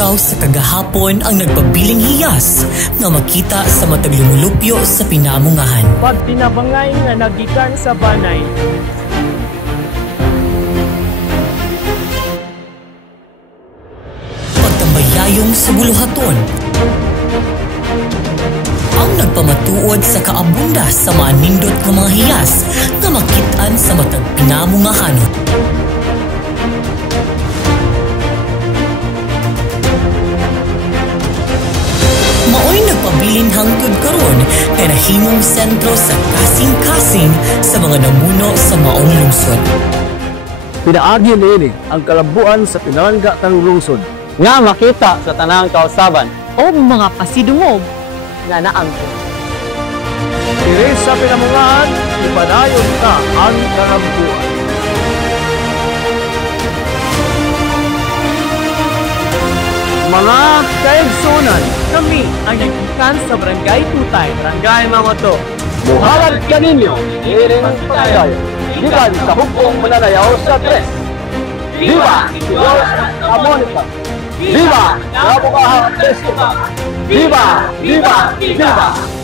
raw sa kagahapon ang nagpabiling hiyas nga makita sa matag lumulupyo sa pinamungahan. Pag tinabangay nga nagikan sa banay, pagtambayayong sa buluhaton, ang nagpamatuod sa kaabunda sa manindot ng mga hiyas nga makitaan sa matag pinamungahanot. Maoy nagpabilin hangtod karon kay nahimong sentro sa kasing-kasing sa mga namuno sa maong lungsod. Pinaagi niini ang kalabuan sa pinalangga ng lungsod nga makita sa tanang kausaban o mga pasidungog nga naangkon. Diri sa pinamungahan, ipadayon ka ang kalabuan. mga kaigsunan, kami ang nagkikan sa Barangay Tutay, Barangay Mamoto. Buhalan ka ninyo, iring pagkay, gikan sa hukbong mananayaw sa tres. Viva Los Amonica! Viva Nabukahang Festival! Viva! Viva! Viva!